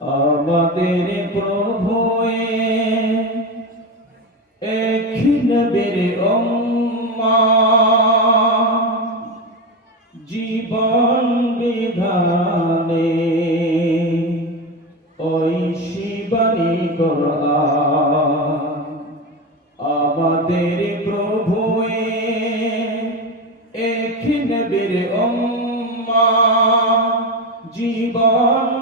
আমাদের প্রভু অম্মা জীবন বিধানে ওই শিবানী আমাদের প্রভু এখিনবের অম্মা জীবন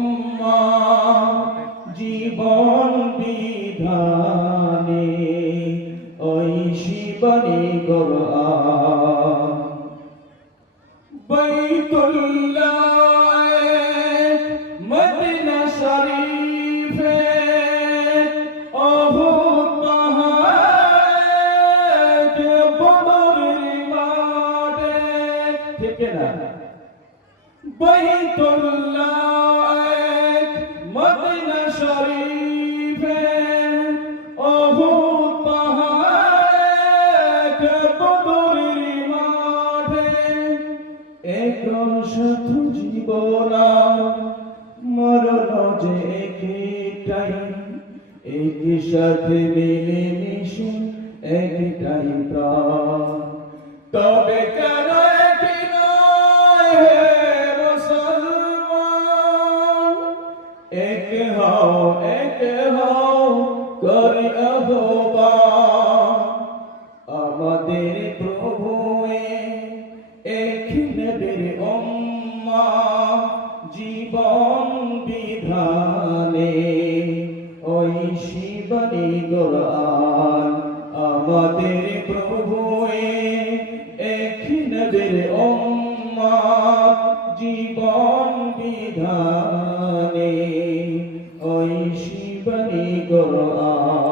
শিবানী কোরআন বাইতুল্লাহ মদিনা শরীফে অহুদ পাহাড় বদরের মাঠে ঠিক না বাইতুল্লাহ জীবনা মরণ যে একটাই একই সাথে মিলে মিশে একটাই প্রাণ। তবে কেন একই নয় হে মুসলমান? এক হও এক হও করি জীবন বিধানে, ওই শিবানী গোরান আমাদের প্রভু এক নদের অম্মা জীবন বিধানে, ওই শিবানী গোরান